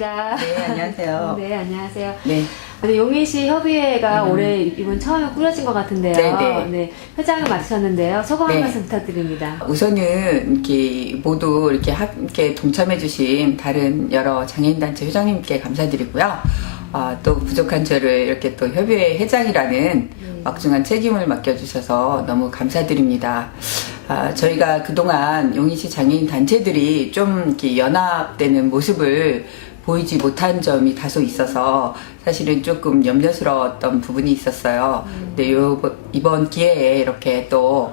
반갑습니다. 네, 안녕하세요. 네, 안녕하세요. 네, 네, 용인시 협의회가 음. 올해 이번 처음에 꾸려진 것 같은데요. 네, 네. 회장을 맡으셨는데요. 소감 한 네. 말씀 부탁드립니다. 우선은 이렇게 모두 이렇게 함께 동참해주신 다른 여러 장애인단체 회장님께 감사드리고요. 아, 또 부족한 저를 이렇게 또 협의회 회장이라는 막중한 책임을 맡겨주셔서 너무 감사드립니다. 아, 저희가 그동안 용인시 장애인 단체들이 좀 이렇게 연합되는 모습을 보이지 못한 점이 다소 있어서 사실은 조금 염려스러웠던 부분이 있었어요. 근데 요, 이번 기회에 이렇게 또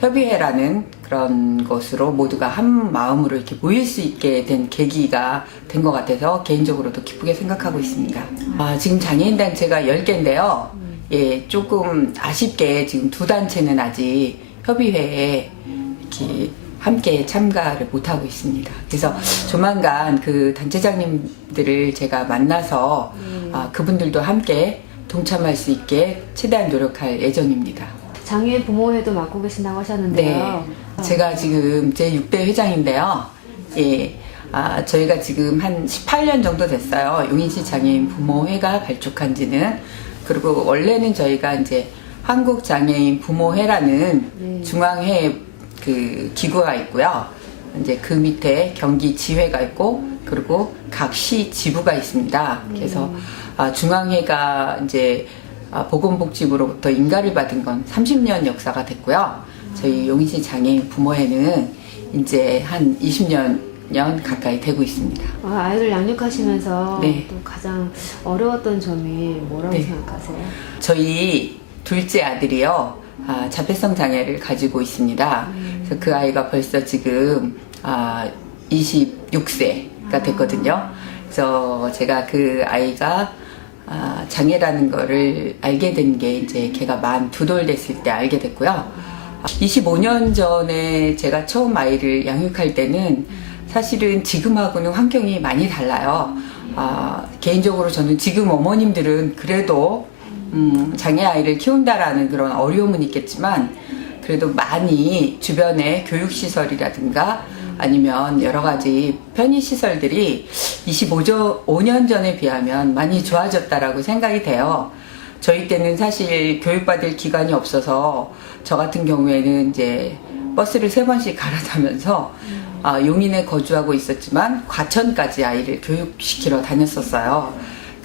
협의회라는 그런 것으로 모두가 한 마음으로 이렇게 모일 수 있게 된 계기가 된 것 같아서 개인적으로도 기쁘게 생각하고 있습니다. 아, 지금 장애인 단체가 10개인데요. 예, 조금 아쉽게 지금 두 단체는 아직 협의회에 이렇게 함께 참가를 못하고 있습니다. 그래서 조만간 그 단체장님들을 제가 만나서 아, 그분들도 함께 동참할 수 있게 최대한 노력할 예정입니다. 장애인 부모회도 맡고 계신다고 하셨는데요. 네. 제가 지금 제 6대 회장인데요. 예. 아, 저희가 지금 한 18년 정도 됐어요. 용인시 장애인 부모회가 발족한 지는. 그리고 원래는 저희가 이제 한국 장애인 부모회라는 네. 중앙회 그 기구가 있고요. 이제 그 밑에 경기 지회가 있고 그리고 각 시 지부가 있습니다. 그래서 아, 중앙회가 이제 아, 보건복지부로부터 인가를 받은 건 30년 역사가 됐고요. 저희 용인시 장애인 부모회는 이제 한 20년 년 가까이 되고 있습니다. 아, 아이들 양육하시면서 네. 또 가장 어려웠던 점이 뭐라고 네. 생각하세요? 저희 둘째 아들이요. 아, 자폐성 장애를 가지고 있습니다. 그래서 그 아이가 벌써 지금 아, 26세가 됐거든요. 그래서 제가 그 아이가 아, 장애라는 거를 알게 된 게 이제 걔가 만 두 돌 됐을 때 알게 됐고요. 25년 전에 제가 처음 아이를 양육할 때는 사실은 지금하고는 환경이 많이 달라요. 아, 개인적으로 저는 지금 어머님들은 그래도 음, 장애 아이를 키운다라는 그런 어려움은 있겠지만 그래도 많이 주변에 교육시설이라든가 아니면 여러 가지 편의시설들이 25년 전에 비하면 많이 좋아졌다라고 생각이 돼요. 저희 때는 사실 교육받을 기간이 없어서 저 같은 경우에는 이제 버스를 세 번씩 갈아타면서 아, 용인에 거주하고 있었지만 과천까지 아이를 교육시키러 다녔었어요.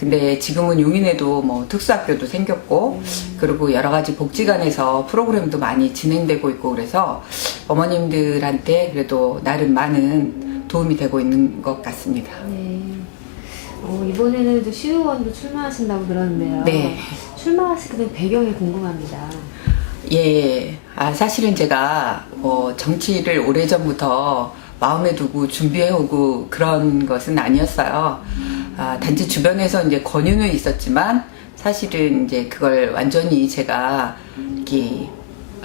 근데 지금은 용인에도 뭐 특수학교도 생겼고 그리고 여러 가지 복지관에서 프로그램도 많이 진행되고 있고 그래서 어머님들한테 그래도 나름 많은 도움이 되고 있는 것 같습니다. 네. 어, 이번에는 또 시의원도 출마하신다고 들었는데요. 네. 출마하시게 된 배경이 궁금합니다. 예, 아, 사실은 제가 뭐 정치를 오래전부터 마음에 두고 준비해오고 그런 것은 아니었어요. 아, 단지 주변에서 이제 권유는 있었지만 사실은 이제 그걸 완전히 제가 이렇게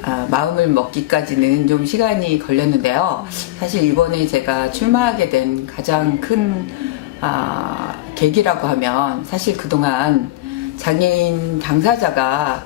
아, 마음을 먹기까지는 좀 시간이 걸렸는데요. 사실 이번에 제가 출마하게 된 가장 큰 아, 계기라고 하면 사실 그동안 장애인 당사자가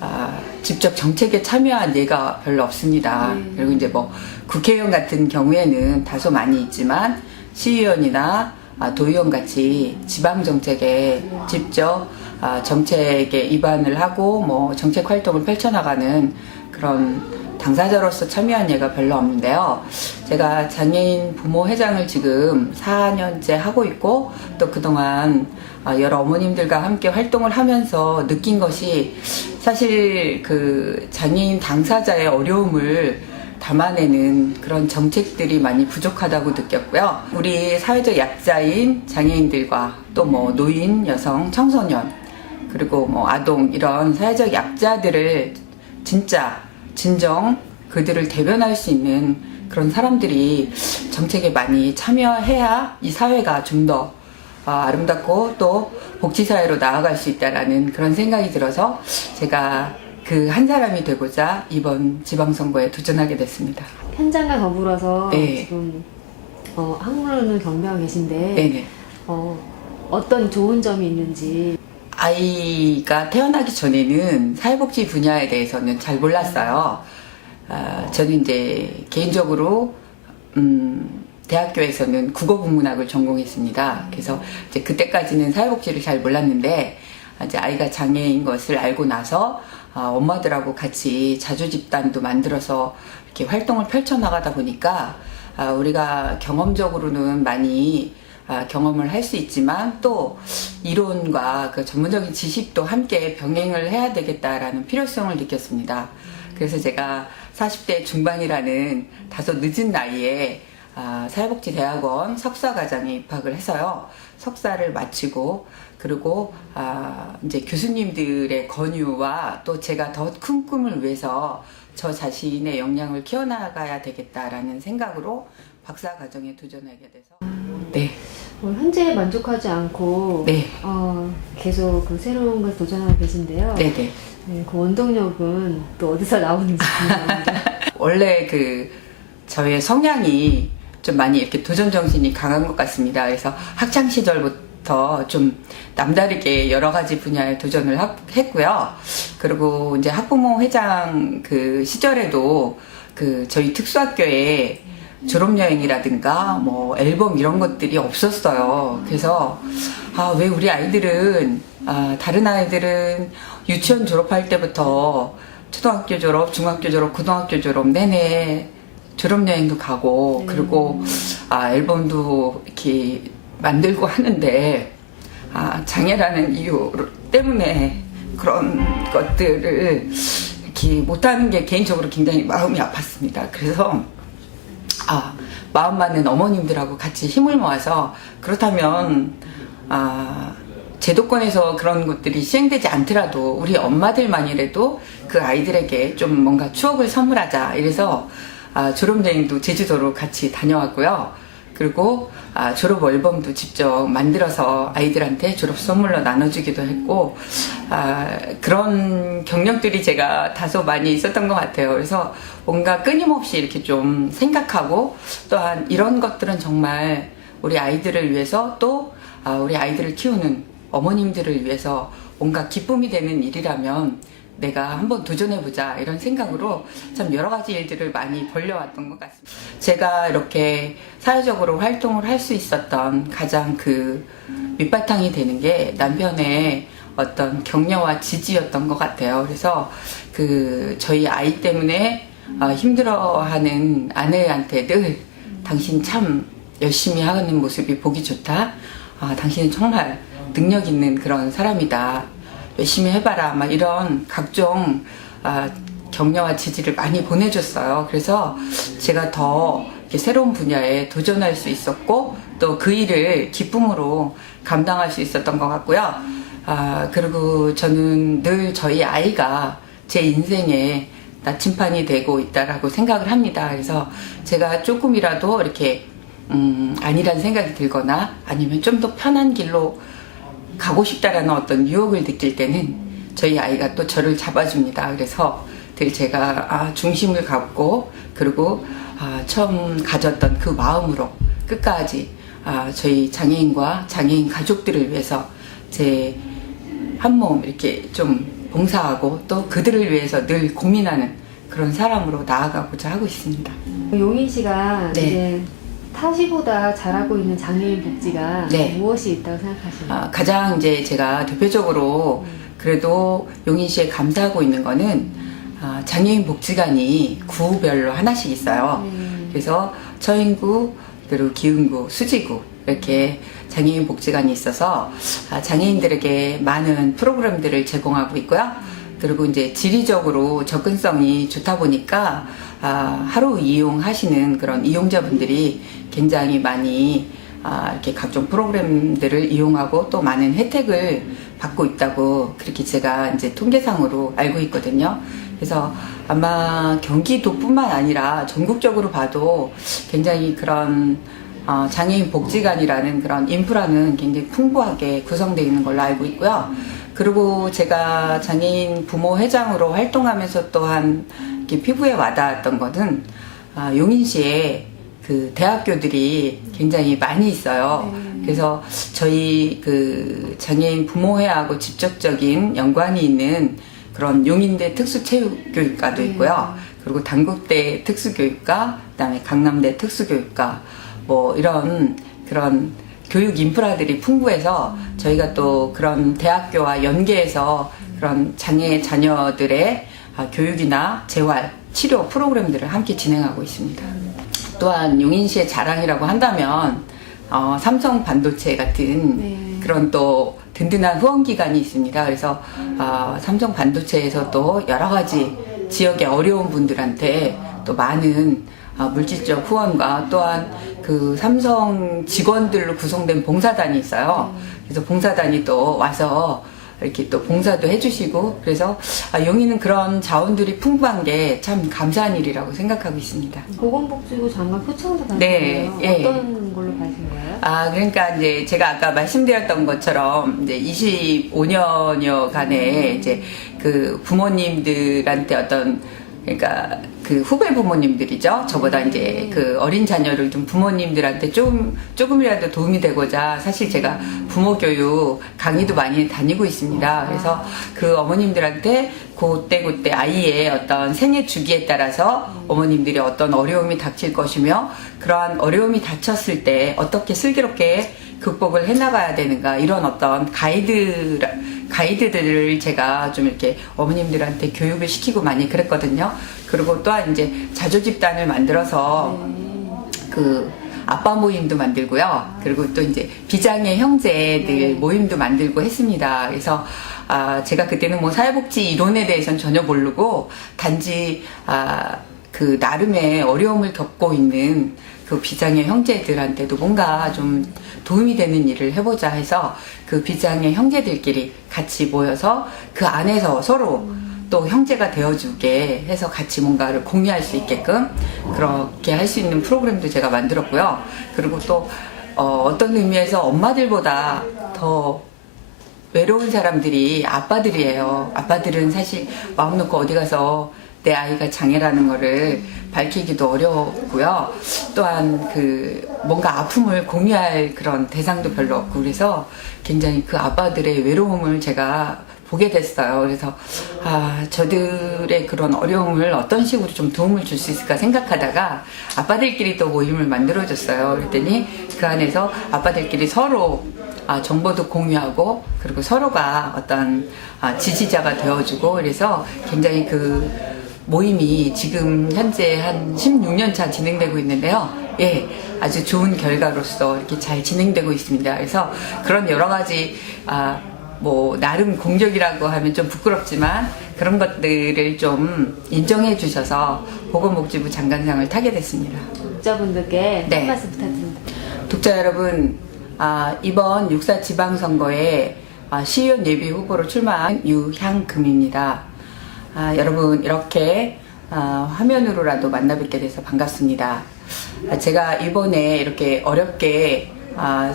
아, 직접 정책에 참여한 예가 별로 없습니다. 네. 그리고 이제 뭐 국회의원 같은 경우에는 다소 많이 있지만 시의원이나 아, 도의원 같이 지방 정책에 직접 아, 정책에 입안을 하고 뭐 정책 활동을 펼쳐나가는 그런 당사자로서 참여한 예가 별로 없는데요. 제가 장애인 부모 회장을 지금 4년째 하고 있고 또 그동안 아, 여러 어머님들과 함께 활동을 하면서 느낀 것이 사실 그 장애인 당사자의 어려움을 담아내는 그런 정책들이 많이 부족하다고 느꼈고요. 우리 사회적 약자인 장애인들과 또 뭐 노인, 여성, 청소년 그리고 뭐 아동 이런 사회적 약자들을 진짜 진정 그들을 대변할 수 있는 그런 사람들이 정책에 많이 참여해야 이 사회가 좀 더 아, 아름답고 또 복지사회로 나아갈 수 있다라는 그런 생각이 들어서 제가 그 한 사람이 되고자 이번 지방선거에 도전하게 됐습니다. 현장과 더불어서 네. 지금 어, 학문을 경배하고 계신데 네네. 어, 어떤 좋은 점이 있는지 아이가 태어나기 전에는 사회복지 분야에 대해서는 잘 몰랐어요. 아, 저는 이제 개인적으로 음, 대학교에서는 국어국문학을 전공했습니다. 그래서 이제 그때까지는 사회복지를 잘 몰랐는데 이제 아이가 장애인 것을 알고 나서 아, 엄마들하고 같이 자주 집단도 만들어서 이렇게 활동을 펼쳐 나가다 보니까 아, 우리가 경험적으로는 많이 아, 경험을 할 수 있지만 또 이론과 그 전문적인 지식도 함께 병행을 해야 되겠다라는 필요성을 느꼈습니다. 그래서 제가 40대 중반이라는 다소 늦은 나이에 아, 사회복지대학원 석사과정에 입학을 해서요. 석사를 마치고 그리고 아, 이제 교수님들의 권유와 또 제가 더 큰 꿈을 위해서 저 자신의 역량을 키워나가야 되겠다라는 생각으로 박사 과정에 도전하게 돼서 네, 어, 현재 만족하지 않고 네, 어, 계속 그 새로운 걸 도전하고 계신데요. 네, 네. 네, 그 원동력은 또 어디서 나오는지 궁금합니다. 원래 그 저의 성향이 좀 많이 이렇게 도전 정신이 강한 것 같습니다. 그래서 학창 시절부터 좀 남다르게 여러 가지 분야에 도전을 하- 했고요. 그리고 이제 학부모 회장 그 시절에도 그 저희 특수학교에 졸업여행이라든가 뭐 앨범 이런 것들이 없었어요. 그래서 아, 왜 우리 아이들은 아, 다른 아이들은 유치원 졸업할 때부터 초등학교 졸업, 중학교 졸업, 고등학교 졸업 내내 졸업여행도 가고 그리고 아, 앨범도 이렇게 만들고 하는데 아, 장애라는 이유 때문에 그런 것들을 이렇게 못하는 게 개인적으로 굉장히 마음이 아팠습니다. 그래서 아, 마음 맞는 어머님들하고 같이 힘을 모아서 그렇다면 아, 제도권에서 그런 것들이 시행되지 않더라도 우리 엄마들만이라도 그 아이들에게 좀 뭔가 추억을 선물하자. 이래서 아, 졸업여행도 제주도로 같이 다녀왔고요. 그리고 아, 졸업 앨범도 직접 만들어서 아이들한테 졸업 선물로 나눠주기도 했고 아, 그런 경력들이 제가 다소 많이 있었던 것 같아요. 그래서 뭔가 끊임없이 이렇게 좀 생각하고 또한 이런 것들은 정말 우리 아이들을 위해서 또 아, 우리 아이들을 키우는 어머님들을 위해서 뭔가 기쁨이 되는 일이라면 내가 한번 도전해보자 이런 생각으로 참 여러 가지 일들을 많이 벌려왔던 것 같습니다. 제가 이렇게 사회적으로 활동을 할 수 있었던 가장 그 밑바탕이 되는 게 남편의 어떤 격려와 지지였던 것 같아요. 그래서 그 저희 아이 때문에 아, 힘들어하는 아내한테 늘 당신 참 열심히 하는 모습이 보기 좋다. 아, 당신은 정말 능력 있는 그런 사람이다. 열심히 해봐라. 막 이런 각종 아, 격려와 지지를 많이 보내줬어요. 그래서 제가 더 새로운 분야에 도전할 수 있었고 또 그 일을 기쁨으로 감당할 수 있었던 것 같고요. 아, 그리고 저는 늘 저희 아이가 제 인생에 나침판이 되고 있다라고 생각을 합니다. 그래서 제가 조금이라도 이렇게 음, 아니란 생각이 들거나 아니면 좀 더 편한 길로 가고 싶다라는 어떤 유혹을 느낄 때는 저희 아이가 또 저를 잡아줍니다. 그래서 늘 제가 아, 중심을 갖고 그리고 아, 처음 가졌던 그 마음으로 끝까지 아, 저희 장애인과 장애인 가족들을 위해서 제 한 몸 이렇게 좀 봉사하고 또 그들을 위해서 늘 고민하는 그런 사람으로 나아가고자 하고 있습니다. 용인 씨가 네. 이제 타시보다 잘하고 있는 장애인 복지가 네. 무엇이 있다고 생각하시나요? 아, 가장 이제 제가 대표적으로 그래도 용인시에 감사하고 있는 거는 아, 장애인 복지관이 구별로 하나씩 있어요. 네. 그래서 처인구 그리고 기흥구, 수지구 이렇게 장애인 복지관이 있어서 아, 장애인들에게 많은 프로그램들을 제공하고 있고요. 그리고 이제 지리적으로 접근성이 좋다 보니까 아, 하루 이용하시는 그런 이용자분들이 굉장히 많이 아, 이렇게 각종 프로그램들을 이용하고 또 많은 혜택을 받고 있다고 그렇게 제가 이제 통계상으로 알고 있거든요. 그래서 아마 경기도뿐만 아니라 전국적으로 봐도 굉장히 그런 어, 장애인 복지관이라는 그런 인프라는 굉장히 풍부하게 구성되어 있는 걸로 알고 있고요. 그리고 제가 장애인 부모 회장으로 활동하면서 또한 이렇게 피부에 와닿았던 것은 아, 용인시에 그 대학교들이 굉장히 많이 있어요. 그래서 저희 그 장애인 부모회하고 직접적인 연관이 있는 그런 용인대 특수체육교육과도 있고요. 그리고 당국대 특수교육과, 그다음에 강남대 특수교육과, 뭐 이런 그런 교육 인프라들이 풍부해서 저희가 또 그런 대학교와 연계해서 그런 장애 자녀들의 아, 교육이나 재활, 치료 프로그램들을 함께 진행하고 있습니다. 또한 용인시의 자랑이라고 한다면 어, 삼성 반도체 같은 네. 그런 또 든든한 후원 기관이 있습니다. 그래서 어, 삼성 반도체에서 또 여러 가지 지역의 어려운 분들한테 또 많은 어, 물질적 후원과 또한 그 삼성 직원들로 구성된 봉사단이 있어요. 그래서 봉사단이 또 와서 이렇게 또 봉사도 해주시고 그래서 아, 용인은 그런 자원들이 풍부한 게 참 감사한 일이라고 생각하고 있습니다. 보건복지부 장관 표창도 받으신 네? 예. 어떤 걸로 받으신 거예요? 아, 그러니까 이제 제가 아까 말씀드렸던 것처럼 이제 25년여간에 이제 그 부모님들한테 어떤 그러니까 그 후배 부모님들이죠. 저보다 이제 그 어린 자녀를 좀 부모님들한테 좀 조금이라도 도움이 되고자 사실 제가 부모 교육 강의도 많이 다니고 있습니다. 그래서 그 어머님들한테 그때 그때 아이의 어떤 생애 주기에 따라서 어머님들이 어떤 어려움이 닥칠 것이며 그러한 어려움이 닥쳤을 때 어떻게 슬기롭게 극복을 해나가야 되는가 이런 어떤 가이드 가이드들을 제가 좀 이렇게 어머님들한테 교육을 시키고 많이 그랬거든요. 그리고 또한 이제 자조 집단을 만들어서 네. 그 아빠 모임도 만들고요. 그리고 또 이제 비장의 형제들 네. 모임도 만들고 했습니다. 그래서 아 제가 그때는 뭐 사회복지 이론에 대해서는 전혀 모르고 단지 아 그 나름의 어려움을 겪고 있는 그 비장의 형제들한테도 뭔가 좀 도움이 되는 일을 해보자 해서 그 비장의 형제들끼리 같이 모여서 그 안에서 서로 또 형제가 되어주게 해서 같이 뭔가를 공유할 수 있게끔 그렇게 할 수 있는 프로그램도 제가 만들었고요. 그리고 또 어, 어떤 의미에서 엄마들보다 더 외로운 사람들이 아빠들이에요. 아빠들은 사실 마음 놓고 어디 가서 내 아이가 장애라는 거를 밝히기도 어렵고요. 또한 그 뭔가 아픔을 공유할 그런 대상도 별로 없고 그래서 굉장히 그 아빠들의 외로움을 제가 보게 됐어요. 그래서 아 저들의 그런 어려움을 어떤 식으로 좀 도움을 줄 수 있을까 생각하다가 아빠들끼리 또 모임을 만들어줬어요. 그랬더니 그 안에서 아빠들끼리 서로 아, 정보도 공유하고 그리고 서로가 어떤 아, 지지자가 되어주고 그래서 굉장히 그 모임이 지금 현재 한 16년 차 진행되고 있는데요. 예, 아주 좋은 결과로서 이렇게 잘 진행되고 있습니다. 그래서 그런 여러 가지 아, 뭐 나름 공적이라고 하면 좀 부끄럽지만 그런 것들을 좀 인정해 주셔서 보건복지부 장관상을 타게 됐습니다. 독자분들께 네. 한 말씀 부탁드립니다. 독자 여러분, 아, 이번 6사 지방선거에 아, 시의원 예비 후보로 출마한 유향금입니다. 아, 여러분, 이렇게 아, 화면으로라도 만나 뵙게 돼서 반갑습니다. 아, 제가 이번에 이렇게 어렵게 아,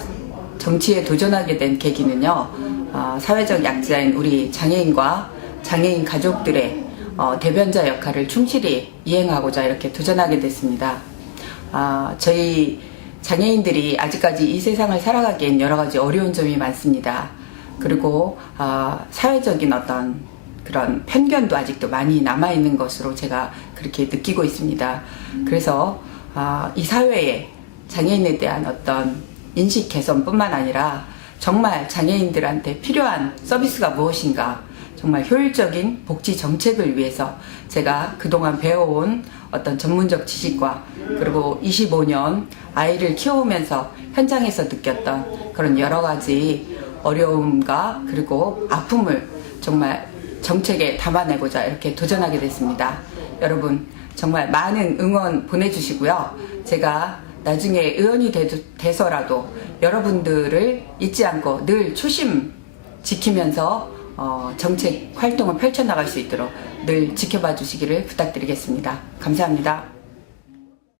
정치에 도전하게 된 계기는요, 아, 사회적 약자인 우리 장애인과 장애인 가족들의 어, 대변자 역할을 충실히 이행하고자 이렇게 도전하게 됐습니다. 아, 저희 장애인들이 아직까지 이 세상을 살아가기엔 여러 가지 어려운 점이 많습니다. 그리고 아, 사회적인 어떤 그런 편견도 아직도 많이 남아 있는 것으로 제가 그렇게 느끼고 있습니다. 그래서 아, 이 사회에 장애인에 대한 어떤 인식 개선뿐만 아니라 정말 장애인들한테 필요한 서비스가 무엇인가 정말 효율적인 복지 정책을 위해서 제가 그동안 배워온 어떤 전문적 지식과 그리고 25년 아이를 키워오면서 현장에서 느꼈던 그런 여러 가지 어려움과 그리고 아픔을 정말 정책에 담아내고자 이렇게 도전하게 됐습니다. 여러분 정말 많은 응원 보내주시고요. 제가 나중에 의원이 되- 돼서라도 여러분들을 잊지 않고 늘 초심 지키면서 어, 정책 활동을 펼쳐나갈 수 있도록 늘 지켜봐 주시기를 부탁드리겠습니다. 감사합니다.